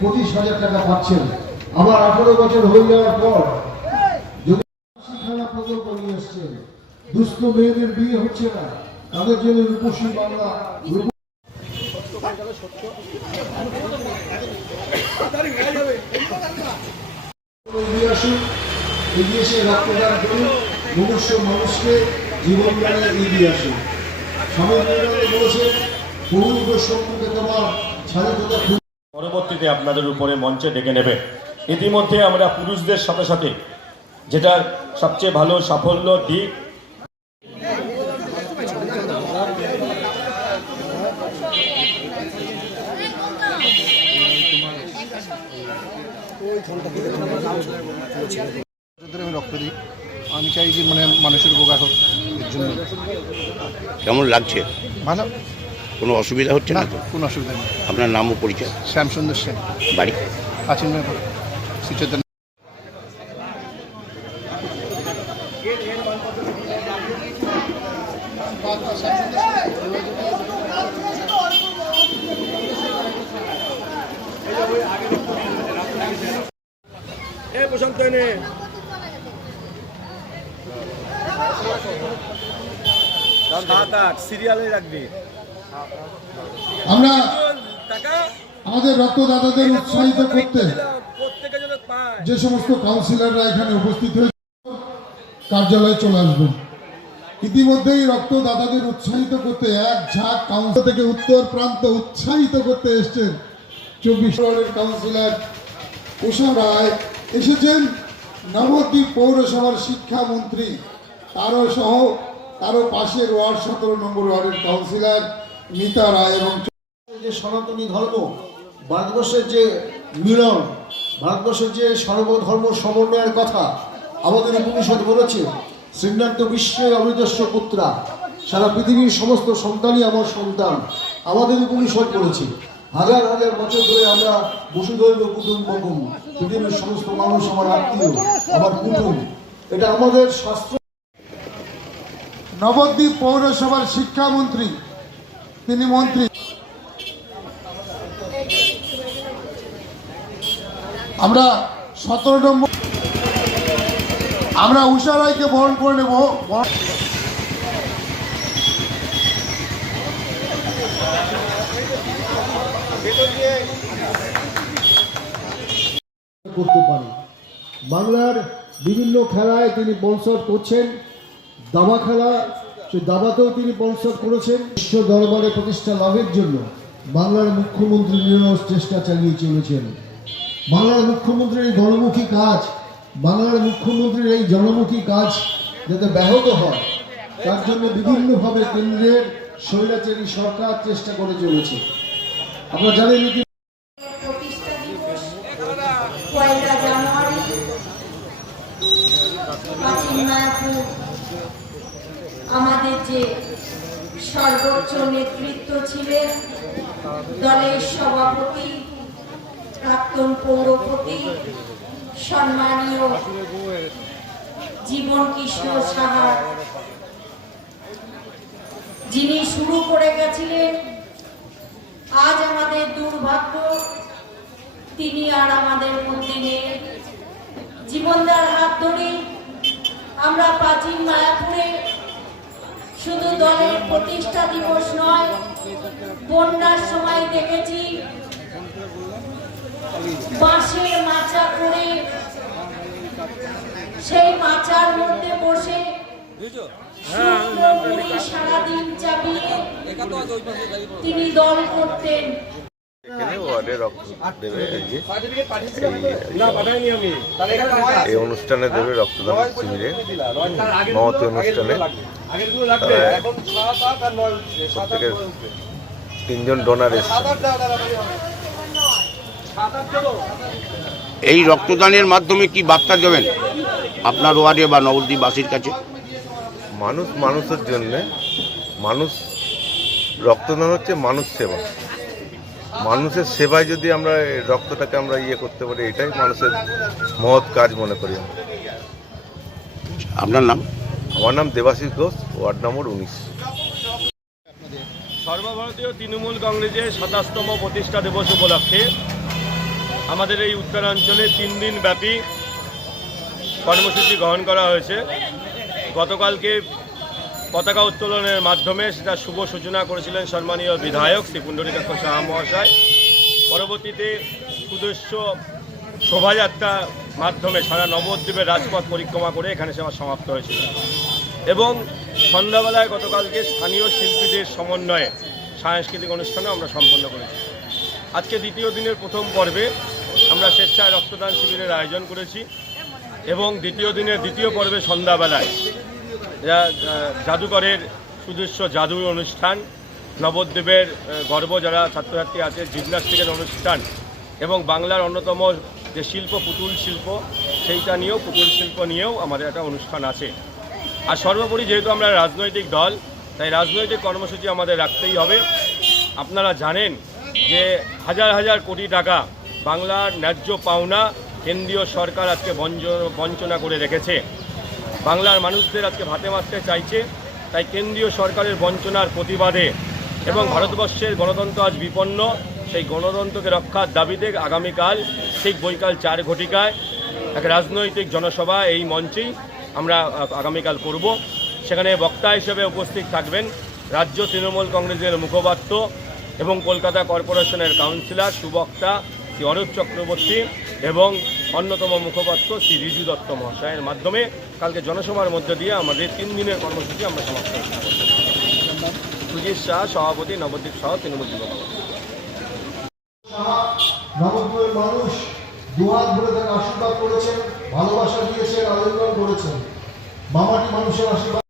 25,000 টাকা পাচ্ছেন। আবার 18 বছর হয়ে যাওয়ার পর যদি শিক্ষা প্রকল্প নিয়ে এসছেন, দুস্থ মেয়েদের বিয়ে হচ্ছে না, তাদের জন্য রূপসী বাংলা এগিয়ে এসে রক্তদান করুন, মুমূর্ষু মানুষকে জীবন দানে এগিয়ে আসুন। স্বামী বলেছেন, বহু সম্মুখে তোমার স্বাধীনতা। পরবর্তীতে আপনাদের উপরে মঞ্চে ডেকে নেবে। ইতিমধ্যে আমরা পুরুষদের সাথে সাথে যেটা সবচেয়ে ভালো সাফল্য দিক, আমি রক্ত দিই। আমি চাই যে মানুষের উপকার হোক, এর জন্য। কেমন লাগছে? ভালো, কোনো অসুবিধা হচ্ছে না তো? কোনো অসুবিধা নেই। আপনার নাম ও পরিচয়? শ্যামসুন্দর সেন, বাড়ি? প্রাচীন শ্রীচৈতন্য। আমরা আমাদের রক্তদাতাদের উৎসাহিত করতে যে সমস্ত কাউন্সিলররা এখানে উপস্থিত হয়েছে কার্যালয়ে চলে আসবেন। ইতিমধ্যেই রক্তদাতাদের উৎসাহিত করতে এক ঝাঁক কাউন্সিল থেকে উত্তর প্রান্ত উৎসাহিত করতে এসছেন 24 ওয়ার্ডের কাউন্সিলর উষা রায় এসেছেন। নবদ্বীপ পৌরসভার শিক্ষামন্ত্রী তারও সহ তারও পাশের ওয়ার্ড 17 নম্বর ওয়ার্ডের কাউন্সিলর মিতা রায় এবং যে সনাতনী ধর্ম, ভারতবর্ষের যে মিলন, ভারতবর্ষের যে সর্বধর্ম সমন্বয়ের কথা আমাদের উপনিষদ বলেছে, শ্রীনাথ বিশ্বের অমৃতস্য পুত্রা, সারা পৃথিবীর সমস্ত সন্তানই আমার সন্তান, আমাদের উপনিষদ বলেছে। হাজার হাজার বছর ধরে আমরা বসুধৈব কুটুম্বকম, পৃথিবীর সমস্ত মানুষ আমার আত্মীয়, আমার কুটুম, এটা আমাদের শাস্ত্র। নবদ্বীপ পৌরসভার শিক্ষামন্ত্রী, তিনি মন্ত্রী। আমরা 17 নম্বর আমরা উষা রায়কে বরণ করে নেব। করতে পারে বাংলার বিভিন্ন খেলায় তিনি স্পন্সর করছেন। দাবা খেলা, সেই দাবাতেও তিনি স্পন্সর করেছেন। বিশ্ব দরবারে প্রতিষ্ঠা লাভের জন্য বাংলার মুখ্যমন্ত্রী নিরলস চেষ্টা চালিয়ে চলেছেন। বাংলার মুখ্যমন্ত্রীর এই গণমুখী কাজ, বাংলার মুখ্যমন্ত্রীর এই জনমুখী কাজ যাতে ব্যাহত হয়, তার জন্য বিভিন্নভাবে কেন্দ্রের স্বৈরাচারী সরকার চেষ্টা করে চলেছে। আপনারা জানেন আমাদের যে সর্বোচ্চ নেতৃত্ব ছিলেন, দলের সভাপতি, প্রাক্তন পৌরপতি সম্মানীয় জীবন কৃষ্ণ সাহা, যিনি শুরু করে গেছিলেন। আজ আমাদের দুর্ভাগ্য তিনি আর আমাদের মধ্যে নেই। জীবনদার হাত ধরে আমরা প্রাচীন মায়াপুরে শুধু দলের প্রতিষ্ঠা দিবস নয়, বন্যার সময় দেখেছি বাঁশের মাচা করে সেই মাচার মধ্যে বসে সারাদিন চাপিয়ে তিনি দল করতেন। এই অনুষ্ঠানে দেবে রক্তদান শিবিরে, মহতি অনুষ্ঠানে প্রত্যেকের 3 জন ডোনার এসেছে। এই রক্তদানের মাধ্যমে কি বার্তা দেবেন আপনার ওয়ার্ডে বা নবদ্বীপবাসীর কাছে? মানুষের জন্যে, মানুষ রক্তদান হচ্ছে মানুষ সেবা। মানুষের সেবায় যদি আমরা রক্তটাকে আমরা করতে পারি, এটাই মানুষের মহৎ কাজ মনে করি। আপনার নাম? আমার নাম দেবাশিস ঘোষ, ওয়ার্ড নম্বর 19। সর্বভারতীয় তৃণমূল কংগ্রেসের 27তম প্রতিষ্ঠা দিবস উপলক্ষে আমাদের এই উত্তরাঞ্চলে 3 দিন ব্যাপী কর্মসূচি গ্রহণ করা হয়েছে। গতকালকে পতাকা উত্তোলনের মাধ্যমে সেটা শুভ সূচনা করেছিলেন সম্মানীয় বিধায়ক শ্রী পুণ্ডরীকাক্ষ সাহা মহাশয়। পরবর্তীতে সুদৃশ্য শোভাযাত্রার মাধ্যমে সারা নবদ্বীপের রাজপথ পরিক্রমা করে এখানে সেবা সমাপ্ত হয়েছিল এবং সন্ধ্যাবেলায় গতকালকে স্থানীয় শিল্পীদের সমন্বয়ে সাংস্কৃতিক অনুষ্ঠানও আমরা সম্পন্ন করেছি। আজকে দ্বিতীয় দিনের প্রথম পর্বে আমরা স্বেচ্ছায় রক্তদান শিবিরের আয়োজন করেছি এবং দ্বিতীয় দিনের দ্বিতীয় পর্বে সন্ধ্যাবেলায় জাদুঘরের সুদৃশ্য জাদুর অনুষ্ঠান, নবদ্বীপের গর্ব যারা ছাত্রছাত্রী আছে জিমনাস্টিকের অনুষ্ঠান এবং বাংলার অন্যতম যে শিল্প পুতুল শিল্প সেইটা নিয়েও পুতুল শিল্প নিয়েও আমাদের একটা অনুষ্ঠান আছে। আর সর্বোপরি যেহেতু আমরা রাজনৈতিক দল তাই রাজনৈতিক কর্মসূচি আমাদের রাখতেই হবে। আপনারা জানেন যে হাজার হাজার কোটি টাকা বাংলার ন্যায্য পাওনা কেন্দ্রীয় সরকার আজকে বঞ্চনা করে রেখেছে। বাংলার মানুষদের আজকে ভাতে মারতে চাইছে। তাই কেন্দ্রীয় সরকারের বঞ্চনার প্রতিবাদে এবং ভারতবর্ষের গণতন্ত্র আজ বিপন্ন, সেই গণতন্ত্রকে রক্ষার দাবিতে আগামীকাল ঠিক বৈকাল 4 ঘটিকায় এক রাজনৈতিক জনসভা এই মঞ্চেই আমরা আগামীকাল করব। সেখানে বক্তা হিসেবে উপস্থিত থাকবেন রাজ্য তৃণমূল কংগ্রেসের মুখপাত্র এবং কলকাতা কর্পোরেশনের কাউন্সিলর সুবক্তা শ্রী অরূপ চক্রবর্তী এবং অন্যতম মুখপাত্র শ্রী রিজু দত্ত মহাশয়ের মাধ্যমে কালকে জনসভার মধ্য দিয়ে আমাদের 3 দিনের কর্মসূচি আমরা সমাপ্ত করব। সুজিত শাহ, সভাপতি, নবদ্বীপ সহ তৃণমূল যুব কংগ্রেস। নবদ্বীপের মানুষ দুহাত ভরে তাকে আশীর্বাদ করেছেন, ভালোবাসা দিয়েছেন, আলিঙ্গন করেছেন। মামাটি মানুষের আশীর্বাদ